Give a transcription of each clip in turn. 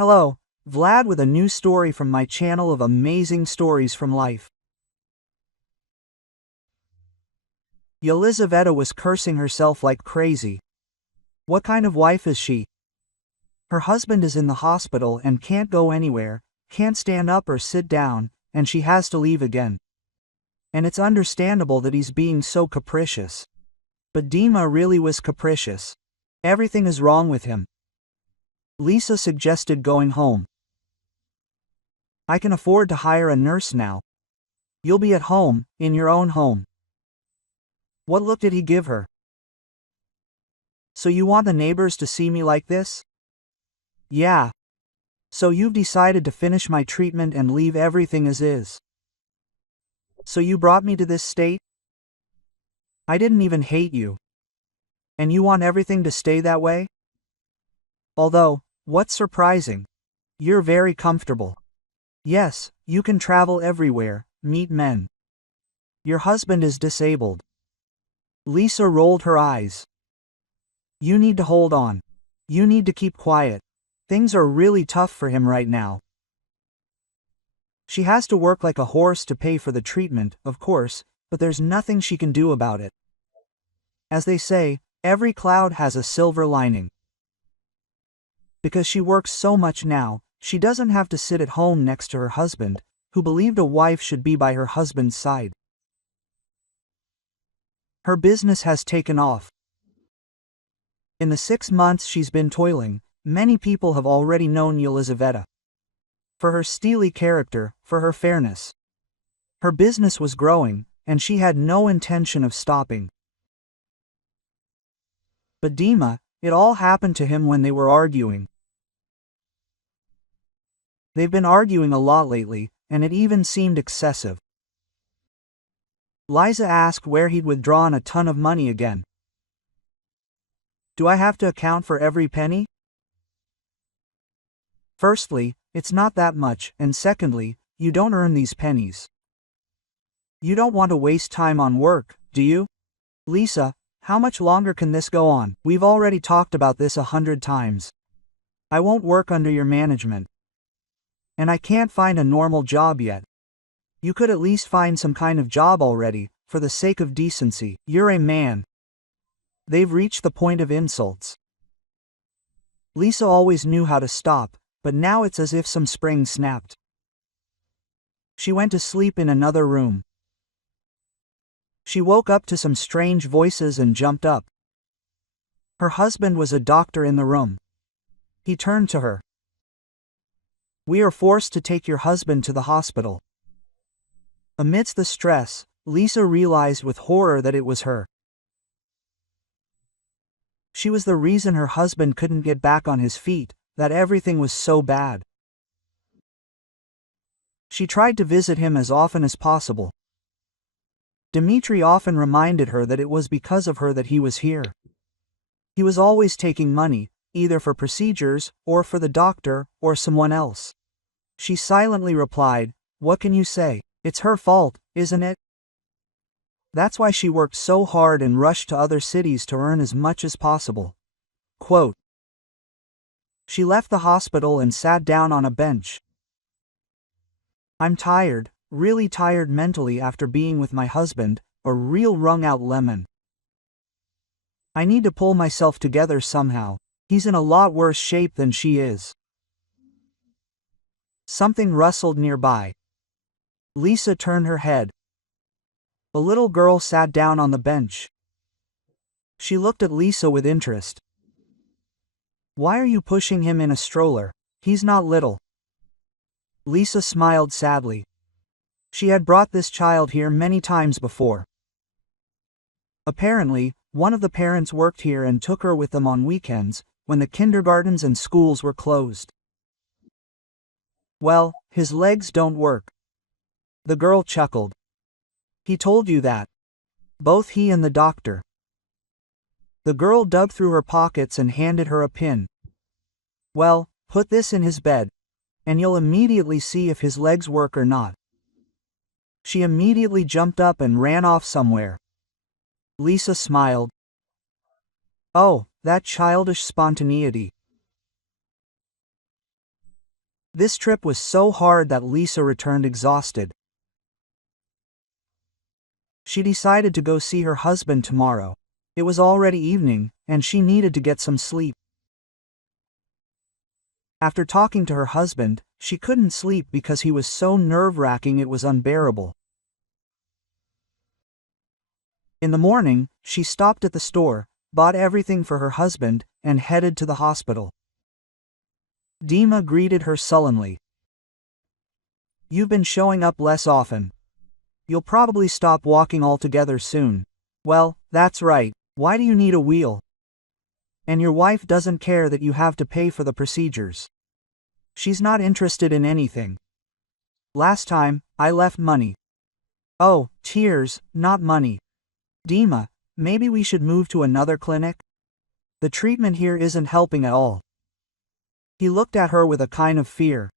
Hello, Vlad with a new story from my channel of amazing stories from life. Yelizaveta was cursing herself like crazy. What kind of wife is she? Her husband is in the hospital and can't go anywhere, can't stand up or sit down, and she has to leave again. And it's understandable that he's being so capricious. But Dima really was capricious. Everything is wrong with him. Lisa suggested going home. I can afford to hire a nurse now. You'll be at home, in your own home. What look did he give her? So you want the neighbors to see me like this? Yeah. So you've decided to finish my treatment and leave everything as is. So you brought me to this state? I didn't even hate you. And you want everything to stay that way? Although, what's surprising? You're very comfortable. Yes, you can travel everywhere, meet men. Your husband is disabled. Lisa rolled her eyes. You need to hold on. You need to keep quiet. Things are really tough for him right now. She has to work like a horse to pay for the treatment, of course, but there's nothing she can do about it. As they say, every cloud has a silver lining. Because she works so much now, she doesn't have to sit at home next to her husband, who believed a wife should be by her husband's side. Her business has taken off. In the 6 months she's been toiling, many people have already known Yelizaveta. For her steely character, for her fairness. Her business was growing, and she had no intention of stopping. But Dima, it all happened to him when they were arguing. They've been arguing a lot lately, and it even seemed excessive. Liza asked where he'd withdrawn a ton of money again. Do I have to account for every penny? Firstly, it's not that much, and secondly, you don't earn these pennies. You don't want to waste time on work, do you? Lisa, how much longer can this go on? We've already talked about this 100 times. I won't work under your management. And I can't find a normal job yet. You could at least find some kind of job already, for the sake of decency. You're a man. They've reached the point of insults. Lisa always knew how to stop, but now it's as if some spring snapped. She went to sleep in another room. She woke up to some strange voices and jumped up. Her husband was a doctor in the room. He turned to her. We are forced to take your husband to the hospital. Amidst the stress, Lisa realized with horror that it was her. She was the reason her husband couldn't get back on his feet, that everything was so bad. She tried to visit him as often as possible. Dmitri often reminded her that it was because of her that he was here. He was always taking money, either for procedures, or for the doctor, or someone else. She silently replied, what can you say? It's her fault, isn't it? That's why she worked so hard and rushed to other cities to earn as much as possible. Quote. She left the hospital and sat down on a bench. I'm tired, really tired mentally after being with my husband, a real wrung-out lemon. I need to pull myself together somehow. He's in a lot worse shape than she is. Something rustled nearby. Lisa turned her head. A little girl sat down on the bench. She looked at Lisa with interest. Why are you pushing him in a stroller? He's not little. Lisa smiled sadly. She had brought this child here many times before. Apparently, one of the parents worked here and took her with them on weekends, when the kindergartens and schools were closed. Well, his legs don't work. The girl chuckled. He told you that. Both he and the doctor. The girl dug through her pockets and handed her a pin. Well, put this in his bed, and you'll immediately see if his legs work or not. She immediately jumped up and ran off somewhere. Lisa smiled. Oh, that childish spontaneity. This trip was so hard that Lisa returned exhausted. She decided to go see her husband tomorrow. It was already evening, and she needed to get some sleep. After talking to her husband, she couldn't sleep because he was so nerve-wracking it was unbearable. In the morning, she stopped at the store, bought everything for her husband, and headed to the hospital. Dima greeted her sullenly. "You've been showing up less often. You'll probably stop walking altogether soon." "Well, that's right. Why do you need a wheel? And your wife doesn't care that you have to pay for the procedures. She's not interested in anything. Last time, I left money." "Oh, tears, not money. Dima, maybe we should move to another clinic? The treatment here isn't helping at all." He looked at her with a kind of fear.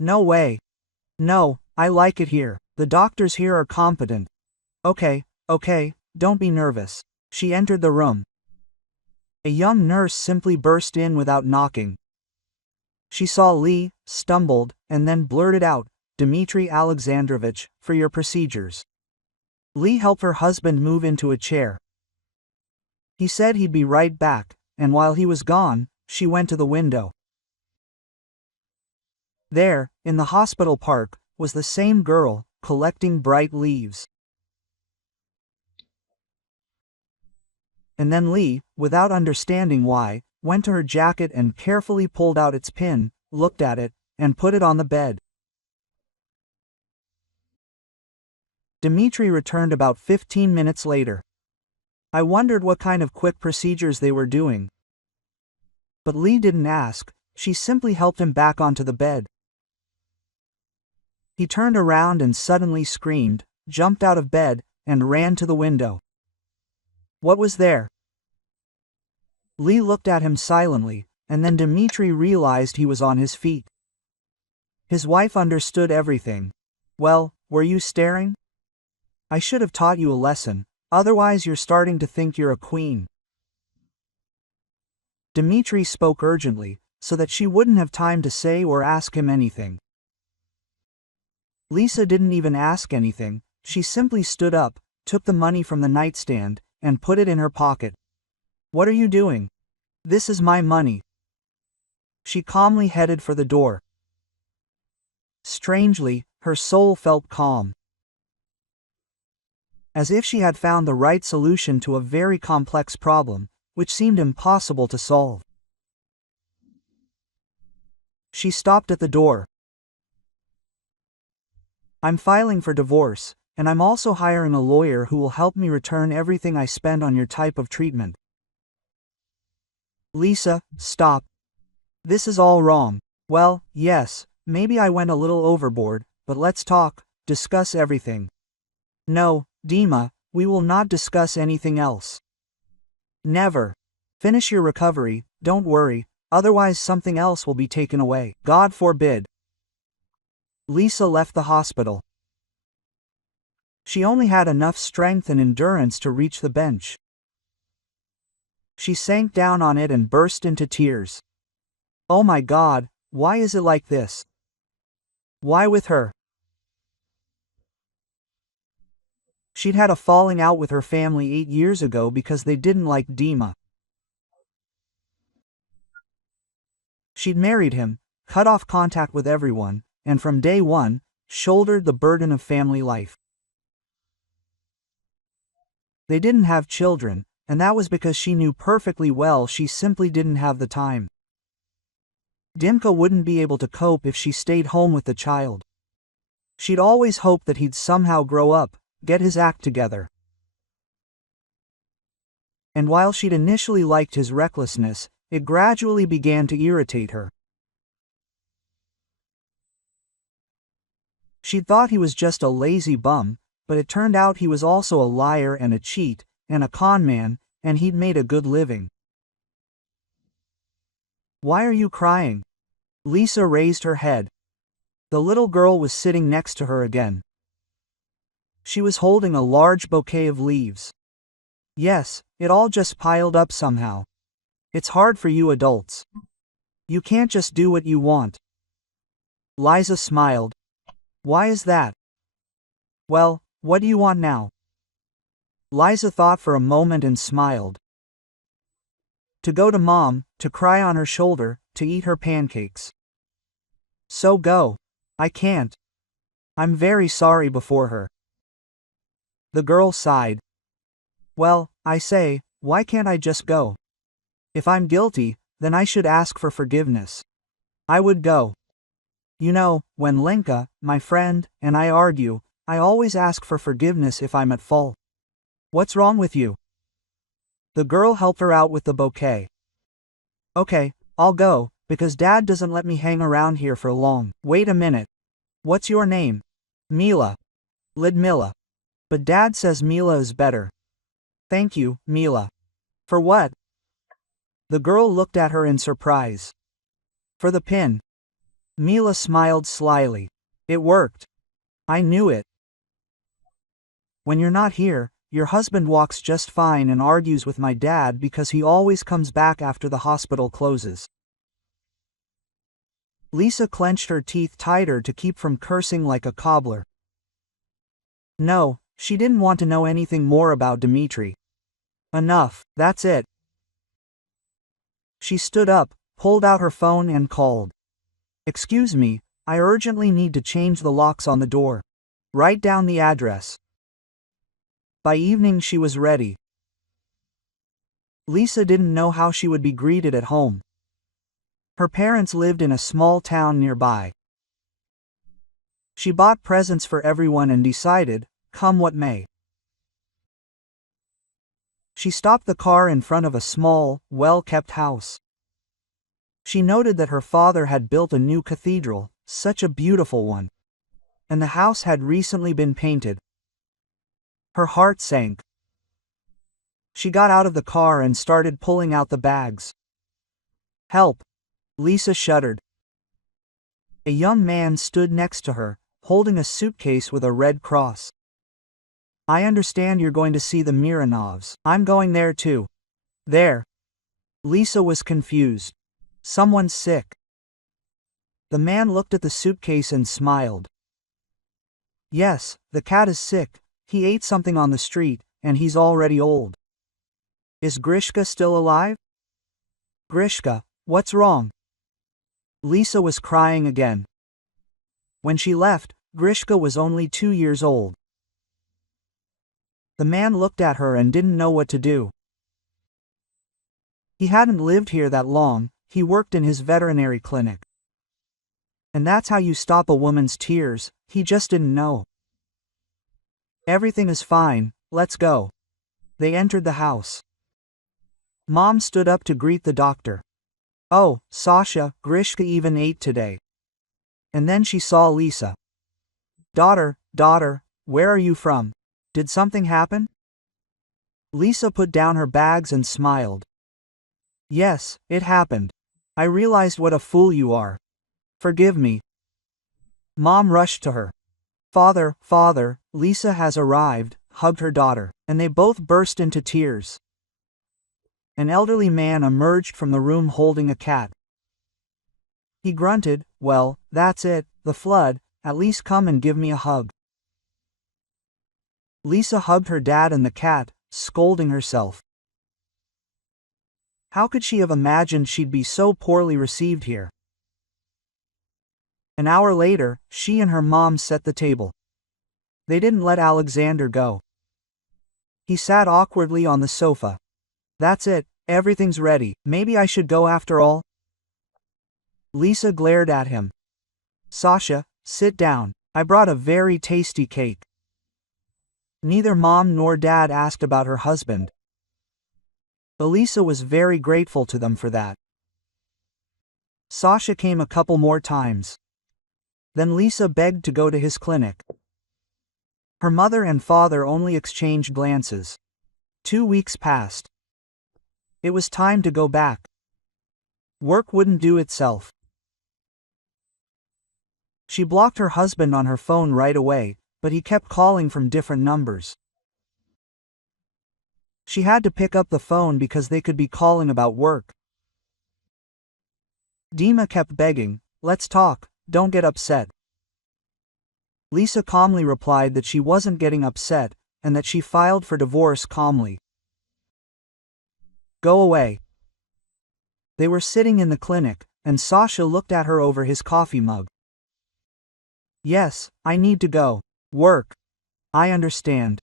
"No way. No, I like it here. The doctors here are competent." Okay, don't be nervous." She entered the room. A young nurse simply burst in without knocking. She saw Lee, stumbled, and then blurted out, "Dmitry Alexandrovich, for your procedures." Lee helped her husband move into a chair. He said he'd be right back, and while he was gone, she went to the window. There, in the hospital park, was the same girl, collecting bright leaves. And then Lee, without understanding why, went to her jacket and carefully pulled out its pin, looked at it, and put it on the bed. Dmitry returned about 15 minutes later. I wondered what kind of quick procedures they were doing. But Lee didn't ask, she simply helped him back onto the bed. He turned around and suddenly screamed, jumped out of bed, and ran to the window. What was there? Lee looked at him silently, and then Dmitry realized he was on his feet. His wife understood everything. "Well, were you staring? I should have taught you a lesson, otherwise you're starting to think you're a queen." Dmitry spoke urgently, so that she wouldn't have time to say or ask him anything. Lisa didn't even ask anything, she simply stood up, took the money from the nightstand, and put it in her pocket. "What are you doing? This is my money." She calmly headed for the door. Strangely, her soul felt calm. As if she had found the right solution to a very complex problem, which seemed impossible to solve. She stopped at the door. "I'm filing for divorce, and I'm also hiring a lawyer who will help me return everything I spend on your type of treatment." "Lisa, stop. This is all wrong." "Well, yes, maybe I went a little overboard, but let's talk, discuss everything." "No, Dima, we will not discuss anything else. Never. Finish your recovery, don't worry, otherwise something else will be taken away. God forbid." Lisa left the hospital. She only had enough strength and endurance to reach the bench. She sank down on it and burst into tears. Oh my God, why is it like this? Why with her? She'd had a falling out with her family 8 years ago because they didn't like Dima. She'd married him, cut off contact with everyone, and from day one, shouldered the burden of family life. They didn't have children, and that was because she knew perfectly well she simply didn't have the time. Dimka wouldn't be able to cope if she stayed home with the child. She'd always hoped that he'd somehow grow up, get his act together. And while she'd initially liked his recklessness, it gradually began to irritate her. She'd thought he was just a lazy bum, but it turned out he was also a liar and a cheat, and a con man, and he'd made a good living. Why are you crying? Lisa raised her head. The little girl was sitting next to her again. She was holding a large bouquet of leaves. Yes, it all just piled up somehow. It's hard for you adults. You can't just do what you want. Liza smiled. Why is that? Well, what do you want now? Liza thought for a moment and smiled. To go to Mom, to cry on her shoulder, to eat her pancakes. So go. I can't. I'm very sorry before her. The girl sighed. Well, I say, why can't I just go? If I'm guilty, then I should ask for forgiveness. I would go. You know, when Lenka, my friend, and I argue, I always ask for forgiveness if I'm at fault. What's wrong with you? The girl helped her out with the bouquet. Okay, I'll go, because Dad doesn't let me hang around here for long. Wait a minute. What's your name? Mila. Lidmila. But Dad says Mila is better. Thank you, Mila. For what? The girl looked at her in surprise. For the pin. Mila smiled slyly. It worked. I knew it. When you're not here, your husband walks just fine and argues with my dad because he always comes back after the hospital closes. Lisa clenched her teeth tighter to keep from cursing like a cobbler. No, she didn't want to know anything more about Dmitri. Enough, that's it. She stood up, pulled out her phone and called. Excuse me, I urgently need to change the locks on the door. Write down the address. By evening she was ready. Lisa didn't know how she would be greeted at home. Her parents lived in a small town nearby. She bought presents for everyone and decided, come what may. She stopped the car in front of a small, well-kept house. She noted that her father had built a new cathedral, such a beautiful one. And the house had recently been painted. Her heart sank. She got out of the car and started pulling out the bags. Help! Lisa shuddered. A young man stood next to her, holding a suitcase with a red cross. I understand you're going to see the Miranovs. I'm going there too. There. Lisa was confused. Someone's sick. The man looked at the suitcase and smiled. Yes, the cat is sick. He ate something on the street, and he's already old. Is Grishka still alive? Grishka, what's wrong? Lisa was crying again. When she left, Grishka was only 2 years old. The man looked at her and didn't know what to do. He hadn't lived here that long, he worked in his veterinary clinic. And that's how you stop a woman's tears, he just didn't know. Everything is fine, let's go. They entered the house. Mom stood up to greet the doctor. Oh, Sasha, Grishka even ate today. And then she saw Lisa. Daughter, where are you from? Did something happen? Lisa put down her bags and smiled. Yes, it happened. I realized what a fool you are. Forgive me. Mom rushed to her. Father, Lisa has arrived, hugged her daughter, and they both burst into tears. An elderly man emerged from the room holding a cat. He grunted, well, that's it, the flood, at least come and give me a hug. Lisa hugged her dad and the cat, scolding herself. How could she have imagined she'd be so poorly received here? An hour later, she and her mom set the table. They didn't let Alexander go. He sat awkwardly on the sofa. That's it, everything's ready, maybe I should go after all? Lisa glared at him. Sasha, sit down, I brought a very tasty cake. Neither mom nor dad asked about her husband. Elisa was very grateful to them for that. Sasha came a couple more times. Then Lisa begged to go to his clinic. Her mother and father only exchanged glances. 2 weeks passed. It was time to go back. Work wouldn't do itself. She blocked her husband on her phone right away, but he kept calling from different numbers. She had to pick up the phone because they could be calling about work. Dima kept begging, let's talk, don't get upset. Lisa calmly replied that she wasn't getting upset, and that she filed for divorce calmly. Go away. They were sitting in the clinic, and Sasha looked at her over his coffee mug. Yes, I need to go. Work. I understand.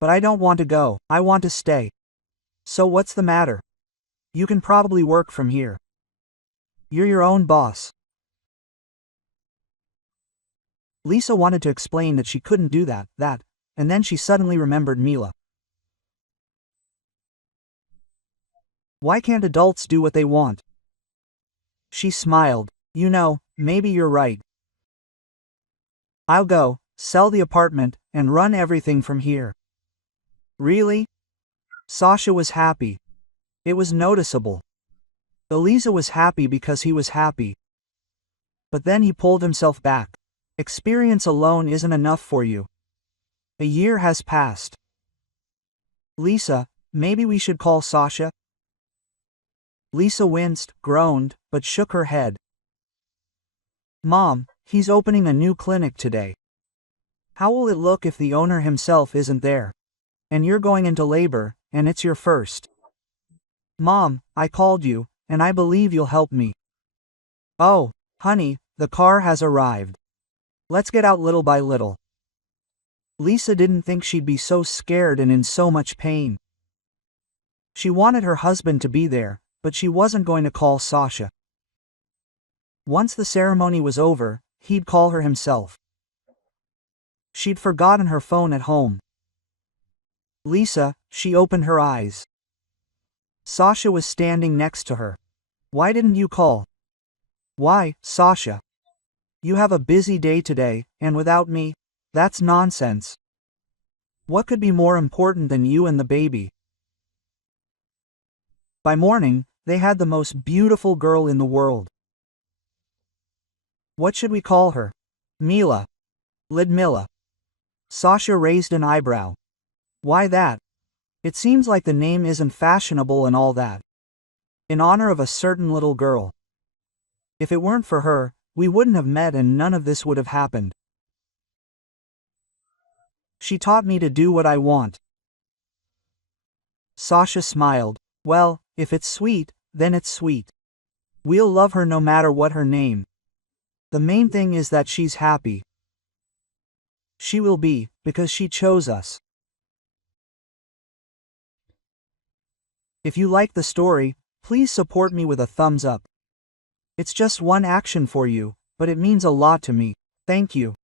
But I don't want to go, I want to stay. So what's the matter? You can probably work from here. You're your own boss. Lisa wanted to explain that she couldn't do that, and then she suddenly remembered Mila. Why can't adults do what they want? She smiled. You know, maybe you're right. I'll go, sell the apartment, and run everything from here. Really? Sasha was happy. It was noticeable. Eliza was happy because he was happy. But then he pulled himself back. Experience alone isn't enough for you. A year has passed. Lisa, maybe we should call Sasha? Lisa winced, groaned, but shook her head. Mom, he's opening a new clinic today. How will it look if the owner himself isn't there? And you're going into labor, and it's your first. Mom, I called you, and I believe you'll help me. Oh, honey, the car has arrived. Let's get out little by little. Lisa didn't think she'd be so scared and in so much pain. She wanted her husband to be there, but she wasn't going to call Sasha. Once the ceremony was over, he'd call her himself. She'd forgotten her phone at home. Lisa, she opened her eyes. Sasha was standing next to her. Why didn't you call? Why, Sasha? You have a busy day today, and without me? That's nonsense. What could be more important than you and the baby? By morning, they had the most beautiful girl in the world. What should we call her? Mila. Lidmila. Sasha raised an eyebrow. Why that? It seems like the name isn't fashionable and all that. In honor of a certain little girl. If it weren't for her, we wouldn't have met and none of this would have happened. She taught me to do what I want. Sasha smiled. Well, if it's sweet, then it's sweet. We'll love her no matter what her name. The main thing is that she's happy. She will be, because she chose us. If you like the story, please support me with a thumbs up. It's just one action for you, but it means a lot to me. Thank you.